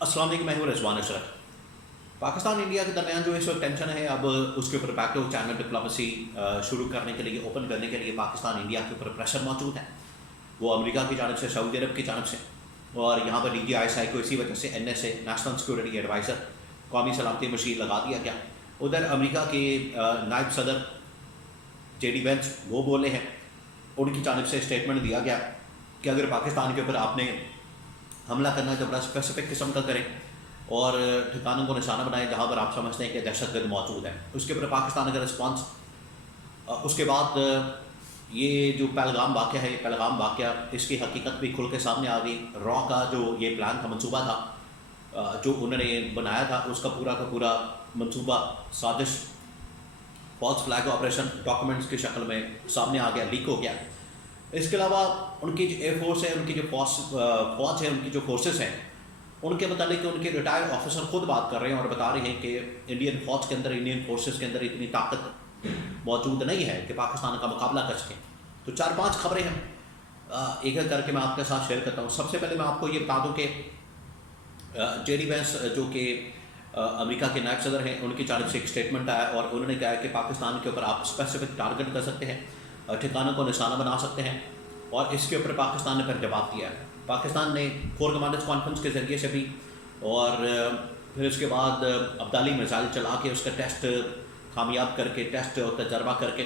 السلام علیکم، میں ہوں رضوان اشرف۔ پاکستان انڈیا کے درمیان جو اس وقت ٹینشن ہے، اب اس کے اوپر بیک ٹو چینل ڈپلومیسی شروع کرنے کے لیے، اوپن کرنے کے لیے پاکستان انڈیا کے اوپر پریشر موجود ہے، وہ امریکہ کی جانب سے، سعودی عرب کی جانب سے، اور یہاں پر DGI کو اسی وجہ سے NSA نیشنل سیکورٹی ایڈوائزر، قومی سلامتی مشیر لگا دیا گیا۔ ادھر امریکہ کے نائب صدر JD وینس وہ بولے ہیں، ان کی جانب سے اسٹیٹمنٹ دیا گیا کہ اگر پاکستان کے اوپر آپ نے حملہ کرنا ہے تو بڑا اسپیسیفک قسم کا کریں اور ٹھکانوں کو نشانہ بنائیں جہاں پر آپ سمجھتے ہیں کہ دہشت گرد موجود ہے۔ اس کے اوپر پاکستان کا رسپانس، اس کے بعد یہ جو پہلگام واقعہ ہے، یہ پہلگام واقعہ اس کی حقیقت بھی کھل کے سامنے آ گئی۔ را کا جو یہ پلان تھا، منصوبہ تھا جو انہوں نے بنایا تھا، اس کا پورا منصوبہ سازش فالس فلیگ آپریشن ڈاکومنٹس کی شکل میں سامنے آ گیا، لیک ہو گیا۔ اس کے علاوہ ان کی جو ایئر فورس ہے، ان کی جو فوج ہے، ان کی جو فورسز ہیں، ان کے متعلق ان کے ریٹائر آفیسر خود بات کر رہے ہیں اور بتا رہے ہیں کہ انڈین فوج کے اندر، انڈین فورسز کے اندر اتنی طاقت موجود نہیں ہے کہ پاکستان کا مقابلہ کر سکیں۔ تو 4-5 خبریں ہیں، ایک ایک کر کے میں آپ کے ساتھ شیئر کرتا ہوں۔ سب سے پہلے میں آپ کو یہ بتا دوں کہ JD وینس جو کہ امریکہ کے نائب صدر ہیں، ان کی جانب سے ایک اسٹیٹمنٹ آیا اور انہوں نے کہا کہ پاکستان کے اوپر آپ اسپیسیفک ٹارگٹ کر سکتے ہیں، ٹھکانوں کو نشانہ بنا سکتے ہیں، اور اس کے اوپر پاکستان نے پھر جواب دیا ہے۔ پاکستان نے فور کمانڈرز کانفرنس کے ذریعے سے بھی، اور پھر اس کے بعد ابدالی میزائل چلا کے اس کا ٹیسٹ کامیاب کر کے، ٹیسٹ اور تجربہ کر کے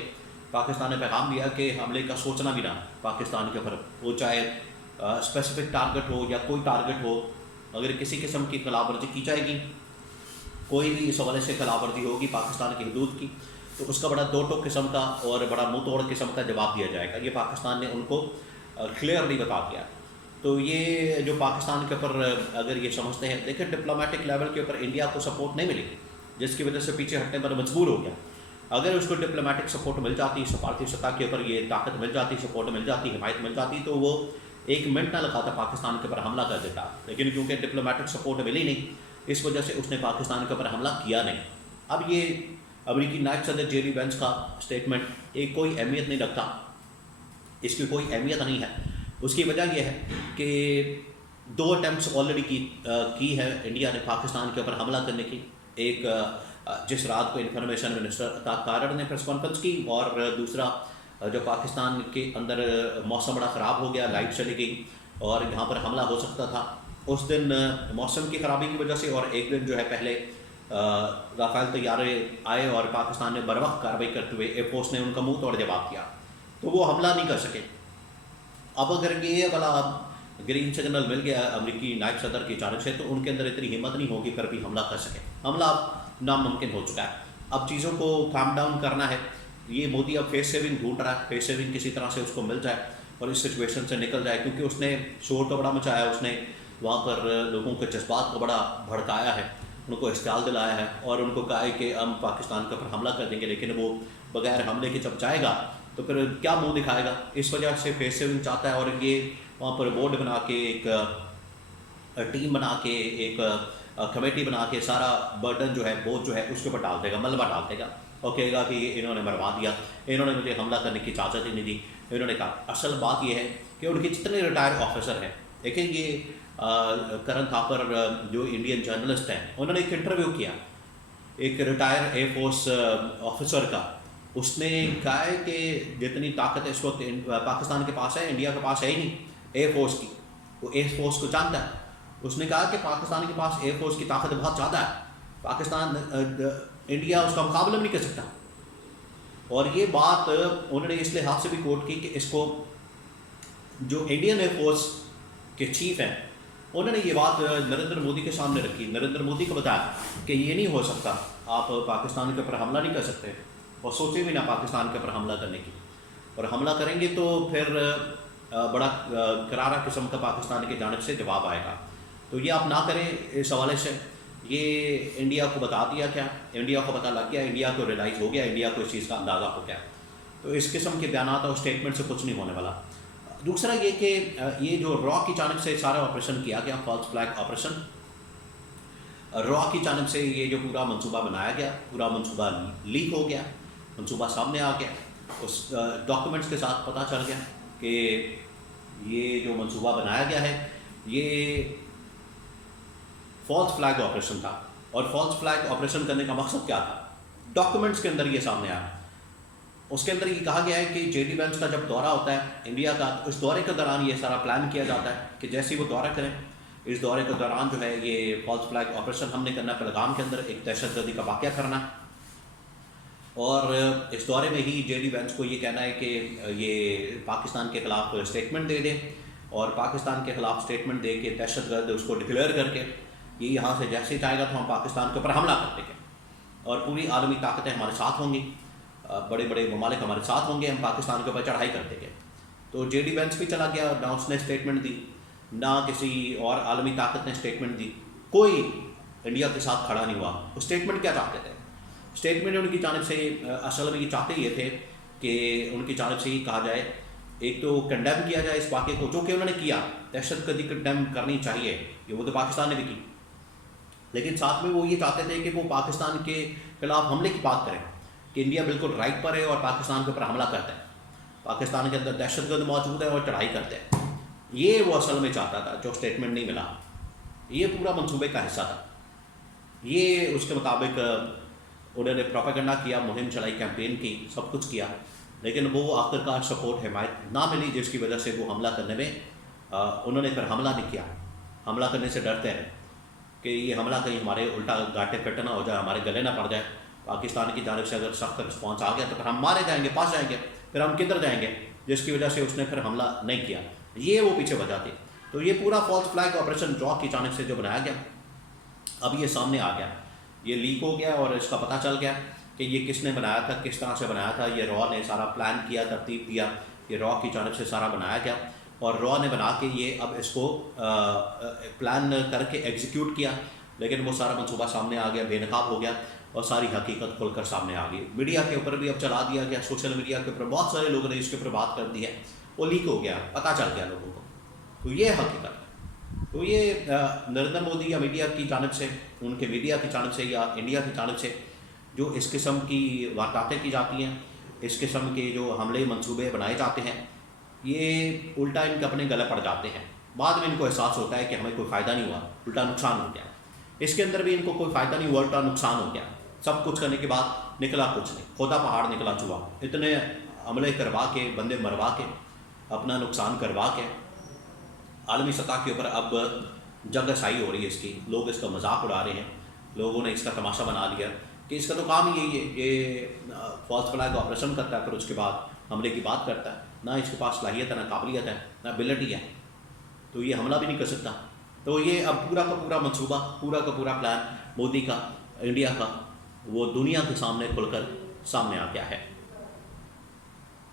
پاکستان نے پیغام دیا کہ حملے کا سوچنا بھی نہ پاکستان کے اوپر، وہ چاہے اسپیسیفک ٹارگٹ ہو یا کوئی ٹارگٹ ہو، اگر کسی قسم کی خلاف ورزی کی جائے گی، کوئی بھی اس حوالے سے خلاف ورزی ہوگی پاکستان کی حدود کی، تو اس کا بڑا دو ٹوک قسم کا اور بڑا منہ توڑ قسم کا جواب دیا جائے گا۔ یہ پاکستان نے ان کو کلیئرلی بتا دیا۔ تو یہ جو پاکستان کے اوپر اگر یہ سمجھتے ہیں، دیکھیں ڈپلومیٹک لیول کے اوپر انڈیا کو سپورٹ نہیں ملی، جس کی وجہ سے پیچھے ہٹنے پر مجبور ہو گیا۔ اگر اس کو ڈپلومیٹک سپورٹ مل جاتی، سفارتی سطح کے اوپر یہ طاقت مل جاتی، سپورٹ مل جاتی، حمایت مل جاتی، تو وہ 1 منٹ نہ لگاتا پاکستان کے اوپر حملہ کر دیتا، لیکن کیونکہ ڈپلومیٹک سپورٹ ملی نہیں، اس وجہ سے اس نے پاکستان کے اوپر حملہ کیا نہیں۔ اب یہ امریکی نائب صدر JD وینس کا اسٹیٹمنٹ ایک کوئی اہمیت نہیں رکھتا، اس کی کوئی اہمیت نہیں ہے۔ اس کی وجہ یہ ہے کہ 2 اٹیمپٹس آلریڈی کی ہے انڈیا نے پاکستان کے اوپر حملہ کرنے کی۔ ایک جس رات کو انفارمیشن منسٹر عطا کارر نے پریس کانفرنس کی، اور دوسرا جو پاکستان کے اندر موسم بڑا خراب ہو گیا، لائٹ چلی گئی اور یہاں پر حملہ ہو سکتا تھا، اس دن موسم کی خرابی کی وجہ سے، اور ایک دن جو ہے پہلے رافیل طیارے آئے اور پاکستان نے بروقت کارروائی کرتے ہوئے ایئر فورس نے ان کا منہ توڑ جواب دیا، تو وہ حملہ نہیں کر سکے۔ اب اگر یہ والا گرین سگنل مل گیا امریکی نائب صدر کی جانب سے، تو ان کے اندر اتنی ہمت نہیں ہوگی پھر بھی حملہ کر سکے۔ حملہ اب ناممکن ہو چکا ہے۔ اب چیزوں کو کام ڈاؤن کرنا ہے۔ یہ مودی اب فیس سیونگ ڈھونڈ رہا ہے، فیس سیونگ کسی طرح سے اس کو مل جائے اور اس سچویشن سے نکل جائے، کیونکہ اس نے شور تو بڑا مچایا، اس نے وہاں پر لوگوں کے جذبات کو بڑا بھڑکایا ہے، ان کو اشتعال دلایا ہے، اور ان کو کہا ہے کہ ہم پاکستان کے اوپر حملہ کر دیں گے، لیکن وہ بغیر حملے کے جب جائے گا تو پھر کیا منہ دکھائے گا۔ اس وجہ سے فیس سیونگ چاہتا ہے، اور یہ وہاں پر بورڈ بنا کے، ایک ٹیم بنا کے، ایک کمیٹی بنا کے سارا برڈن جو ہے، بوجھ جو ہے اس کے اوپر ڈال دے گا، ملبہ ڈال دے گا، اور کہے گا کہ یہ انہوں نے مروا دیا، انہوں نے مجھے حملہ کرنے کی اجازت ہی نہیں دی، انہوں نے کہا۔ اصل بات یہ ہے کہ ان کے جتنے ریٹائر آفیسر ہیں، دیکھیں یہ کرن تھاپر جو انڈین جرنلسٹ ہیں، انہوں نے ایک انٹرویو کیا ایک ریٹائر ایئر فورس آفیسر کا، اس نے کہا ہے کہ جتنی طاقت اس وقت پاکستان کے پاس ہے، انڈیا کے پاس ہے ہی نہیں ایئر فورس کی، وہ ایئر فورس کو جانتا ہے۔ اس نے کہا کہ پاکستان کے پاس ایئر فورس کی طاقت بہت زیادہ ہے، پاکستان انڈیا اس کا مقابلہ بھی نہیں کر سکتا۔ اور یہ بات انہوں نے اس لحاظ سے بھی کوٹ کی کہ اس کو جو انڈین ایئر فورس کے چیف ہیں، انہوں نے یہ بات نریندر مودی کے سامنے رکھی، نریندر مودی کو بتایا کہ یہ نہیں ہو سکتا، آپ پاکستان کے اوپر حملہ نہیں کر سکتے، اور سوچیں بھی نہ پاکستان کے اوپر حملہ کرنے کی، اور حملہ کریں گے تو پھر بڑا کرارا قسم کا پاکستان کی جانب سے جواب آئے گا۔ تو یہ آپ نہ کریں۔ اس حوالے سے یہ انڈیا کو بتا دیا کیا، انڈیا کو پتہ لگ گیا، انڈیا کو ریلائز ہو گیا، انڈیا کو اس چیز کا اندازہ ہو گیا۔ تو اس قسم کے بیانات اور اسٹیٹمنٹ سے کچھ نہیں ہونے والا۔ دوسرا یہ کہ یہ جو را کی جانب سے سارا آپریشن کیا گیا، فالس فلیگ آپریشن، را کی جانب سے یہ جو پورا منصوبہ بنایا گیا، پورا منصوبہ لیک ہو گیا، منصوبہ سامنے آ گیا، اس ڈاکومنٹس کے ساتھ پتہ چل گیا کہ یہ جو منصوبہ بنایا گیا ہے، یہ فالس فلیگ آپریشن تھا. اور فالس فلیگ آپریشن کرنے کا مقصد کیا تھا؟ ڈاکومنٹس کے اندر یہ سامنے آیا. اس کے اندر یہ کہا گیا ہے کہ جے ڈی وینس کا جب دورہ ہوتا ہے انڈیا کا، اس دورے کے دوران یہ سارا پلان کیا جاتا ہے کہ جیسے ہی وہ دورہ کریں اس دورے کے دوران جو ہے یہ فالس فلیگ آپریشن ہم نے کرنا ہے. پہلگام کے اندر ایک دہشت گردی کا واقعہ کرنا ہے، اور اس دورے میں ہی جے ڈی وینس کو یہ کہنا ہے کہ یہ پاکستان کے خلاف اسٹیٹمنٹ دے دیں، اور پاکستان کے خلاف اسٹیٹمنٹ دے کے دہشت گرد اس کو ڈکلیئر کر کے یہ یہاں سے جیسے ہی جائے گا تو ہم پاکستان کے اوپر حملہ کر دیں گے، اور پوری عالمی طاقتیں ہمارے ساتھ ہوں گی، بڑے بڑے ممالک ہمارے ساتھ ہوں گے، ہم پاکستان کے اوپر چڑھائی کر دیں گے. تو جے ڈی وینس بھی چلا گیا، نہ اس نے اسٹیٹمنٹ دی، نہ کسی اور عالمی طاقت نے اسٹیٹمنٹ دی، کوئی انڈیا کے ساتھ کھڑا نہیں ہوا. وہ اسٹیٹمنٹ کیا چاہتے تھے؟ اسٹیٹمنٹ ان کی جانب سے اصل میں یہ چاہتے یہ تھے کہ ان کی جانب سے یہ کہا جائے، ایک تو کنڈیم کیا جائے اس واقعے کو جو کہ انہوں نے کیا، دہشت گردی کنڈیم کرنی چاہیے، یہ وہ تو پاکستان نے بھی کی، لیکن ساتھ میں وہ یہ چاہتے تھے کہ وہ پاکستان کے خلاف حملے کی بات کریں کہ انڈیا بالکل رائٹ پر ہے اور پاکستان کے اوپر حملہ کرتا ہے، پاکستان کے اندر دہشت گرد موجود ہے اور چڑھائی کرتے ہیں. یہ وہ اصل میں چاہتا تھا، جو اسٹیٹمنٹ نہیں ملا. یہ پورا منصوبے کا حصہ تھا. یہ اس کے مطابق انہوں نے پروپیگنڈا کیا، مہم چلائی، کیمپین کی، سب کچھ کیا، لیکن وہ آخرکار سپورٹ حمایت نہ ملی، جس کی وجہ سے وہ حملہ کرنے میں انہوں نے پھر حملہ نہیں کیا. حملہ کرنے سے ڈرتے ہیں کہ یہ حملہ کہیں ہمارے الٹا گاٹے پٹ نہ ہو جائے، ہمارے گلے نہ پڑ جائے. پاکستان کی جانب سے اگر سخت رسپانس آ گیا تو پھر ہم مارے جائیں گے، پاس جائیں گے، پھر ہم کدھر جائیں گے، جس کی وجہ سے اس نے پھر حملہ نہیں کیا. یہ وہ پیچھے وجہ تھی. تو یہ پورا فالس فلیگ آپریشن را کی جانب سے جو بنایا گیا، اب یہ سامنے آ گیا، یہ لیک ہو گیا اور اس کا پتہ چل گیا کہ یہ کس نے بنایا تھا، کس طرح سے بنایا تھا. یہ را نے سارا پلان کیا، ترتیب دیا، یہ را کی جانب سے سارا بنایا گیا، اور را نے بنا کے یہ اب اس کو پلان کر کے ایگزیکیوٹ کیا، لیکن وہ سارا منصوبہ سامنے آ گیا، بے نقاب ہو گیا، اور ساری حقیقت کھل کر سامنے آ گئی. میڈیا کے اوپر بھی اب چلا دیا گیا، سوشل میڈیا کے اوپر بہت سارے لوگوں نے اس کے اوپر بات کر دی ہے، وہ لیک ہو گیا، پتہ چل گیا لوگوں کو. تو یہ حقیقت ہے. تو یہ نریندر مودی یا میڈیا کی جانب سے، ان کے میڈیا کی جانب سے یا انڈیا کی جانب سے جو اس قسم کی وارداتیں کی جاتی ہیں، اس قسم کے جو حملے منصوبے بنائے جاتے ہیں، یہ الٹا ان کے اپنے گلے پڑ جاتے ہیں. بعد میں ان کو احساس ہوتا ہے کہ ہمیں کوئی فائدہ نہیں ہوا، الٹا نقصان ہو گیا. اس کے اندر بھی ان کو کوئی فائدہ نہیں ہوا، الٹا نقصان ہو گیا. سب کچھ کرنے کے بعد نکلا کچھ نہیں، کھودا پہاڑ نکلا چوہا. اتنے حملے کروا کے، بندے مروا کے، اپنا نقصان کروا کے، عالمی سطح کے اوپر اب جگ سائی ہو رہی ہے اس کی. لوگ اس کا مذاق اڑا رہے ہیں، لوگوں نے اس کا تماشا بنا لیا کہ اس کا تو کام ہی یہی ہے کہ فالس فلیگ آپریشن کرتا ہے، پھر اس کے بعد حملے کی بات کرتا ہے. نہ اس کے پاس صلاحیت ہے، نہ قابلیت ہے، نہ ابیلٹی ہے، تو یہ حملہ بھی نہیں کر سکتا. تو یہ اب پورا کا پورا منصوبہ، پورا کا پورا پلان مودی کا، انڈیا کا، وہ دنیا کے سامنے کھل کر سامنے آ گیا ہے.